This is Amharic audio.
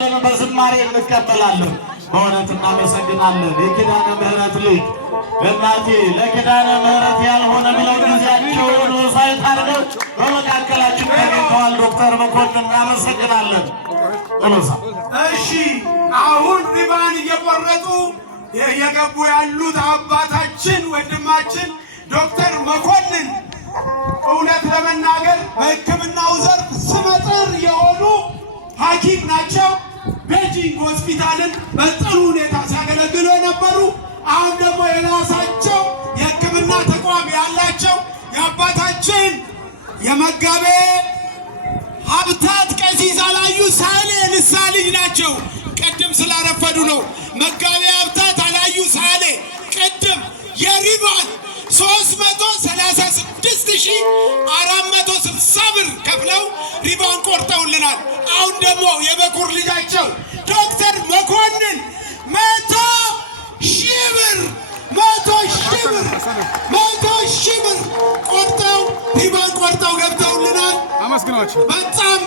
በዝማሬ እንቀበላለን። በእውነት እናመሰግናለን። የኪዳነ ምሕረት ልጅ እናቴ ለኪዳነ ምሕረት ያልሆነ ብለው ጊዜያቸውን ወሳይት አድርገው በመካከላችን ተገኝተዋል። ዶክተር መኮንን እናመሰግናለን። እሺ አሁን ሪባን እየቆረጡ እየገቡ ያሉት አባታችን ወንድማችን ዶክተር መኮንን እውነት ለመናገር በሕክምናው ዘርፍ ስመጥር የሆኑ ሐኪም ናቸው። ቤጂንግ ሆስፒታልን በጥሩ ሁኔታ ሲያገለግሉ የነበሩ አሁን ደግሞ የራሳቸው የሕክምና ተቋም ያላቸው የአባታችን የመጋቤ ሀብታት ቀሲስ አላዩ ሳህሌ ንስሐ ልጅ ናቸው። ቅድም ስላረፈዱ ነው። መጋቤ ሀብታት አላዩ ሳህሌ ቅድም የሪባን 336,460 ብር ከፍለው ሪባን ቆርጠውልናል። አሁን ደግሞ የበኩር ልጃቸው ዶክተር መኮንን 100,000 ብር ቆርጠው ሪባን ቆርጠው ገብተውልናል። አመስግናችሁ በጣም